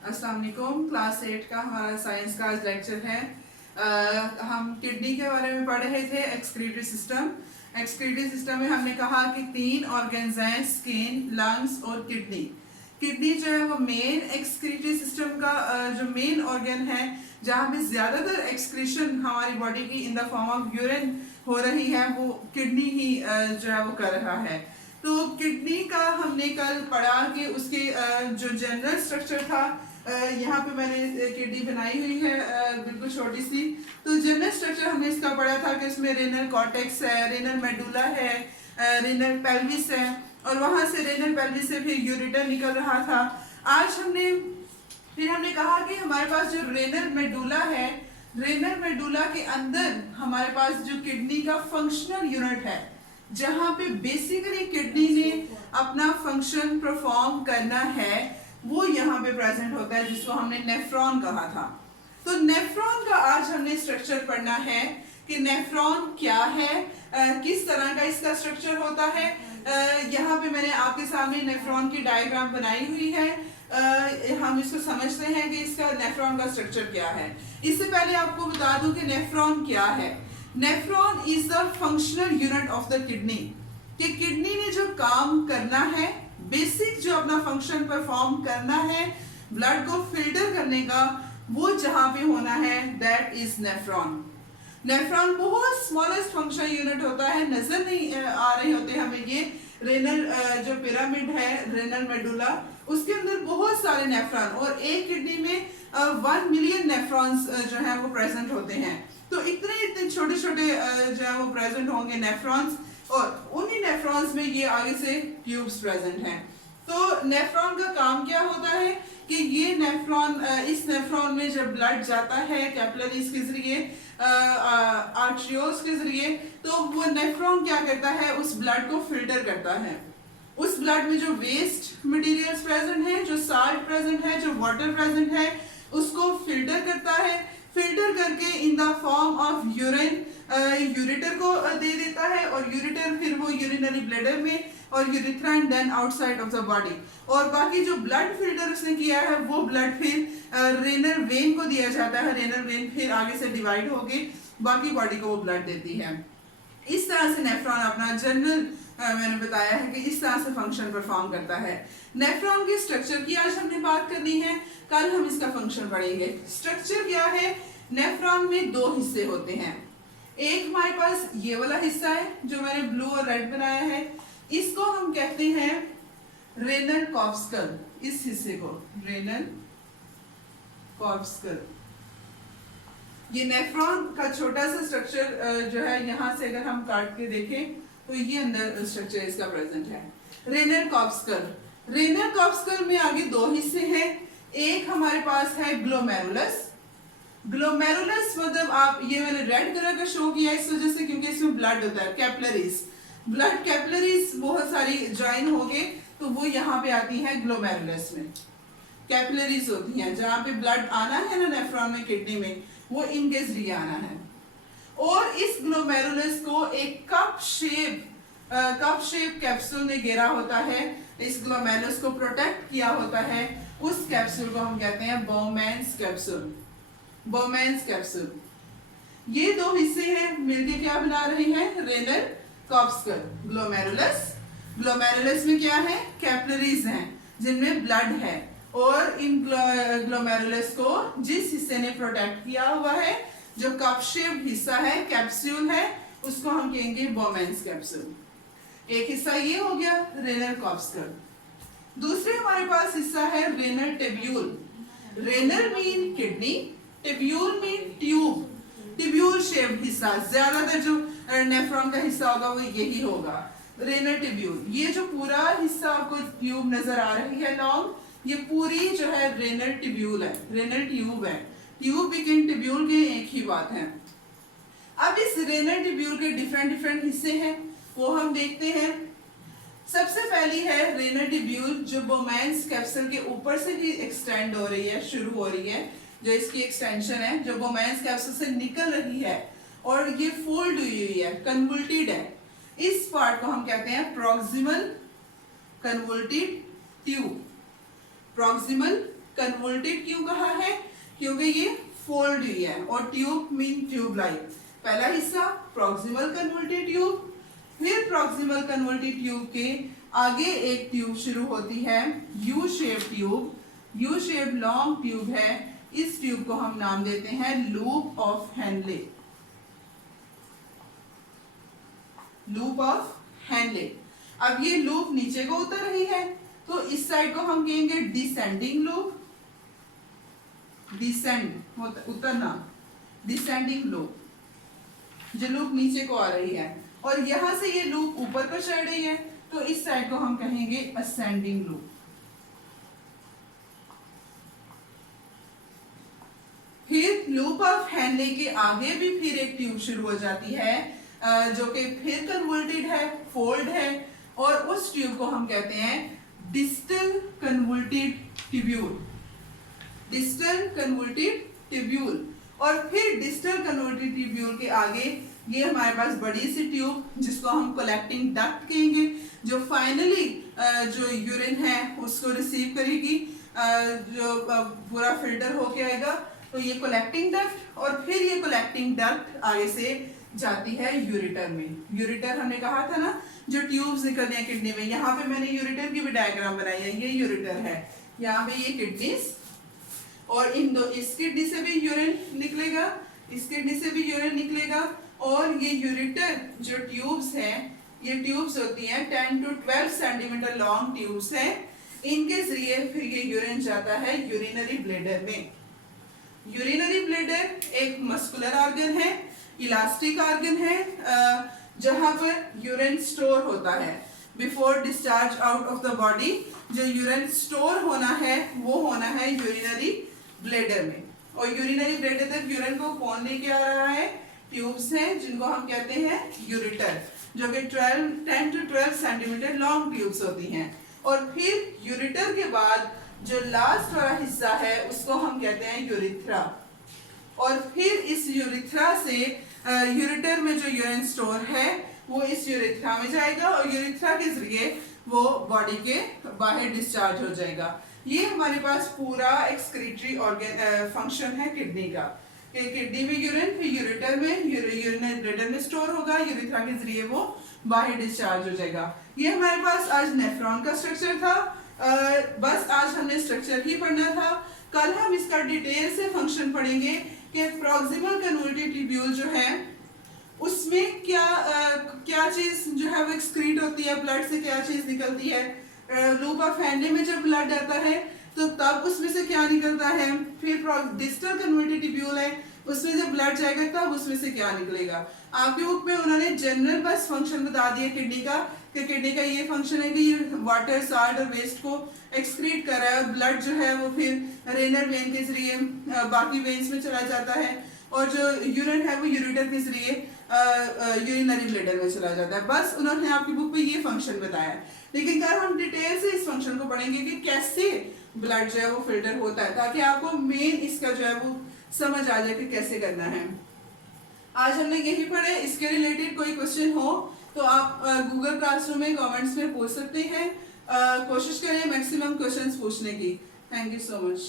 अस्सलाम वालेकुम। क्लास 8 का हमारा साइंस का आज लेक्चर है। हम किडनी के बारे में पढ़ रहे थे, एक्सक्रीटरी सिस्टम। एक्सक्रीटरी सिस्टम में हमने कहा कि 3 ऑर्गन्स हैं, स्किन, लंग्स और किडनी। किडनी जो है वो मेन एक्सक्रीटरी सिस्टम का जो मेन ऑर्गन है, जहाँ पे ज़्यादातर एक्सक्रीशन हमारी बॉडी की in the form of urine हो रही है, वो किडनी ही जो है वो कर रहा है। तो किडनी का हमने कल पढ़ा कि उसके जो जनरल स्ट्रक्चर था, यहाँ पे मैंने किडनी बनाई हुई है बिल्कुल छोटी सी। तो जनरल स्ट्रक्चर हमने इसका पढ़ा था कि इसमें रेनल कॉर्टेक्स है, रेनल मेडुला है, रेनल पेल्विस है, और वहां से रेनल पेल्विस से फिर यूरेटर निकल रहा था। आज हमने कहा कि हमारे पास जो रेनल मेडुला है, रेनल मेडुला के अंदर हमारे पास जो किडनी का फंक्शनल यूनिट है, जहाँ पे बेसिकली किडनी ने अपना फंक्शन परफॉर्म करना है, वो यहाँ पे प्रेजेंट होता है, जिसको हमने नेफ्रॉन कहा था। तो नेफ्रॉन का आज हमने स्ट्रक्चर पढ़ना है कि नेफ्रॉन क्या है, किस तरह का इसका स्ट्रक्चर होता है। यहाँ पे मैंने आपके सामने नेफ्रॉन की डायग्राम बनाई हुई है। हम इसको समझते हैं कि इसका नेफ्रॉन का स्ट्रक्चर क्या है। इससे पहले आपको बता दूं कि नेफ्रॉन क्या है। Nephron is the functional unit of the kidney. कि किडनी ने जो काम करना है, बेसिक जो अपना फंक्शन परफॉर्म करना है, ब्लड को फिल्टर करने का, वो जहां पे होना है, दैट इज नेफ्रॉन। नेफ्रॉन बहुत स्मॉलेस्ट फंक्शनल यूनिट होता है, नजर नहीं आ रहे होते हमें ये। रेनल जो पिरामिड है, रेनल मेडुला, उसके अंदर बहुत सारे नेफ्रॉन, और एक किडनी में 1 मिलियन नेफ्रॉन्स जो है वो प्रेजेंट होते हैं। तो इतने छोटे छोटे जो है वो प्रेजेंट होंगे नेफ्रॉन्स, और उन्हीं नेफ्रॉन्स में ये आगे से ट्यूब्स प्रेजेंट हैं। तो नेफ्रॉन का काम क्या होता है कि ये नेफ्रॉन, इस नेफ्रॉन में जब ब्लड जाता है कैपिलरीज के जरिए, आर्टरियोल्स के जरिए, तो वो नेफ्रॉन क्या करता है, उस ब्लड को फिल्टर करता है। उस ब्लड में जो वेस्ट मटेरियल्स प्रेजेंट है, जो साल्ट प्रेजेंट है, जो वाटर प्रेजेंट है, उसको फिल्टर करता है। फिल्टर करके in the form of urine ureter को दे देता है, और यूरेटर फिर वो यूरिनरी ब्लैडर में, और urethra and then outside of the body. और बाकी जो ब्लड फिल्टर उसने किया है, वो ब्लड फिर रेनल वेन को दिया जाता है। रेनल वेन फिर आगे से डिवाइड होके बाकी बॉडी को वो ब्लड देती है। इस तरह से नेफ्रॉन अपना जनरल मैंने बताया है कि इस तरह से फंक्शन परफॉर्म करता है। नेफ्रॉन के स्ट्रक्चर की आज हमने बात करनी है, कल हम इसका फंक्शन पढ़ेंगे। स्ट्रक्चर क्या है, नेफ्रॉन में 2 हिस्से होते हैं। एक हमारे पास ये वाला हिस्सा है जो मैंने ब्लू और रेड बनाया है, इसको हम कहते हैं रेनल कॉर्पस्कल। इस हिस्से को रेनल कॉर्पस्कल। ये नेफ्रॉन का छोटा सा स्ट्रक्चर जो है, यहाँ से अगर हम काट के देखें तो ये अंदर स्ट्रक्चर इसका प्रेजेंट है, रेनल कॉर्पस्कल। रेनल कॉर्पस्कल में आगे 2 हिस्से हैं। एक हमारे पास है ग्लोमेरुलस। ग्लोमेरुलस मतलब आप, ये मैंने रेड कलर का शो किया इस वजह से क्योंकि इसमें ब्लड होता है, कैपिलरीज, ब्लड कैपिलरीज बहुत सारी ज्वाइन हो गए, तो वो यहाँ पे आती है ग्लोमेरुलस में। कैपिलरीज होती हैं जहाँ पे ब्लड आना है ना नेफ्रॉन में, किडनी में, वो इनके जरिए आना है। और इस ग्लोमेरुलस को एक कप शेप कैप्सूल ने घेरा होता है। इस ग्लोमेरुलस को प्रोटेक्ट किया होता है। उस कैप्सूल को हम कहते हैं बोमेन्स कैप्सूल। Bowman's capsule. ये 2 हिस्से हैं, मिलके क्या बना रहे हैं, रेनल कॉर्पस्कल। ग्लोमेरुलस में क्या है, कैपिलरीज हैं जिनमें ब्लड है, और इन ग्लोमेरुलस को जिस हिस्से ने प्रोटेक्ट किया हुआ है, जो कप शेप हिस्सा है, कैप्सूल है, उसको हम कहेंगे बोमेन्स कैप्सूल। एक हिस्सा ये हो गया रेनल कॉर्पस्कल। दूसरे हमारे पास हिस्सा है renal tubule. Renal mean kidney, tubule mean tube. Tubule shaped हिस्सा, ज्यादातर जो नेफ्रॉन का हिस्सा होगा वो यही होगा, रेनल टिब्यूल। ये जो पूरा हिस्सा आपको ट्यूब नजर आ रही है लॉन्ग, ये पूरी जो है रेनल टिब्यूल है, रेनल ट्यूब है। ट्यूब बिगिन टिब्यूल के एक ही बात है। अब इस रेनल टिब्यूल के डिफरेंट हिस्से हैं, वो हम देखते हैं। सबसे पहली है रेनल टिब्यूल, जो बोमेन्स कैप्सूल के ऊपर से ही एक्सटेंड हो रही है, शुरू हो रही है, जो इसकी एक्सटेंशन है, जो बोमेन्स कैप्सूल से निकल रही है, और ये फोल्ड हुई है, कन्वोल्टेड है। इस पार्ट को हम कहते हैं प्रॉक्सिमल कन्वोल्टेड ट्यूब। प्रॉक्सिमल कन्वोल्टेड क्यों कहा है? क्योंकि ये फोल्ड हुई है, और ट्यूब मीन ट्यूब लाइक। पहला हिस्सा प्रॉक्सिमल कन्वोल्टेड ट्यूब, फिर प्रॉक्सिमल कन्वोल्टेड ट्यूब के आगे एक ट्यूब शुरू होती है U shape tube. U shape long tube है, इस ट्यूब को हम नाम देते हैं loop of Henle. Loop of Henle. अब ये लूप नीचे को उतर रही है, तो इस साइड को हम कहेंगे डिसेंडिंग लूप। डिसेंड उतरना, डिसेंडिंग लूप, जो लूप नीचे को आ रही है, और यहां से ये लूप ऊपर को चढ़ रही है, तो इस साइड को हम कहेंगे असेंडिंग लूप। फिर लूप ऑफ हेनले के आगे भी फिर एक ट्यूब शुरू हो जाती है, जो कि फिर कन्वोल्टेड है, फोल्ड है, और उस ट्यूब को हम कहते हैं distal convoluted tubule. Distal convoluted tubule. और फिर डिस्टल कन्वोल्टेड ट्यूब्यूल के आगे ये हमारे पास बड़ी सी ट्यूब, जिसको हम कलेक्टिंग डक्ट कहेंगे, जो फाइनली जो यूरिन है उसको रिसीव करेगी, जो पूरा फिल्टर होके आएगा, तो ये कलेक्टिंग डक्ट। और फिर ये कलेक्टिंग डक्ट आगे से जाती है यूरेटर में। यूरेटर हमने कहा था ना, जो ट्यूब्स निकलते हैं किडनी में, यहाँ पे मैंने यूरेटर की भी डायग्राम बनाई है, ये यूरेटर है, यहाँ पे ये किडनीज, और इन दो, इस किडनी से भी यूरिन निकलेगा, इस किडनी से भी यूरिन निकलेगा, और ये यूरेटर जो ट्यूब्स हैं, ये ट्यूब्स होती हैं 10 to 12 सेंटीमीटर लॉन्ग ट्यूब्स हैं, इनके जरिए फिर ये यूरिन जाता है यूरिनरी ब्लैडर में। यूरिनरी ब्लैडर एक मस्कुलर ऑर्गन है, इलास्टिक ऑर्गन है, जहां पर यूरिन स्टोर होता है before discharge out of the body. जो यूरिन स्टोर होना है वो होना है यूरिनरी ब्लैडर में, और यूरिनरी ब्लैडर तक यूरिन को कौन लेके आ रहा है? ट्यूब्स हैं, जिनको हम कहते हैं यूरेटर, जो कि 10 to 12 सेंटीमीटर लॉन्ग ट्यूब्स होती हैं। और फिर यूरेटर के बाद जो लास्ट वाला हिस्सा है उसको हम कहते हैं यूरिथ्रा, और फिर इस यूरिथ्रा से यूरेटर में जो यूरिन स्टोर है वो इस यूरिथ्रा में जाएगा, और यूरिथ्रा के जरिए वो बॉडी के बाहर डिस्चार्ज हो जाएगा। ये हमारे पास पूरा एक्सक्रीटरी ऑर्गन फंक्शन है किडनी का, कि किडनी में यूरिन, फिर यूरेटर में, यूरिनरी ब्लैडर में स्टोर होगा, यूरिथ्रा के जरिए वो बाहर डिस्चार्ज हो जाएगा। ये हमारे पास आज नेफ्रॉन का स्ट्रक्चर था। बस आज हमने स्ट्रक्चर ही पढ़ना था, कल हम इसका डिटेल से फंक्शन पढ़ेंगे कि प्रॉक्सिमल कन्वोल्टेड ट्यूब्यूल जो है उसमें क्या चीज जो है वो एक्सक्रीट होती है, ब्लड से क्या चीज निकलती है। लूप ऑफ हेनले में जब ब्लड आता है तो तब उसमें से क्या निकलता है, फिर डिस्टल कन्वोल्टेड ट्यूब्यूल है, उसमें जब ब्लड जाएगा तब उसमें से क्या निकलेगा। आपके बुक में उन्होंने जनरल बस फंक्शन बता दिया किडनी का, कि किडनी का ये फंक्शन है कि ये वाटर, साल्ट और वेस्ट को एक्सक्रीट कर रहा है, और ब्लड जो है वो फिर रेनल वेन के जरिए बाकी वेन्स में चला जाता है, और जो यूरिन है वो यूरेटर के जरिए यूरिनरी ब्लैडर में चला जाता है। बस उन्होंने आपकी बुक में ये फंक्शन बताया, लेकिन कल हम डिटेल से इस फंक्शन को पढ़ेंगे कि कैसे ब्लड जो है वो फिल्टर होता है, ताकि आपको मेन इसका जो है वो समझ आ जाए कि कैसे करना है। आज हमने यही पढ़े। इसके रिलेटेड कोई क्वेश्चन हो तो आप गूगल क्लासरूम में कमेंट्स में पूछ सकते हैं। कोशिश करें मैक्सिमम क्वेश्चंस पूछने की। Thank you so much.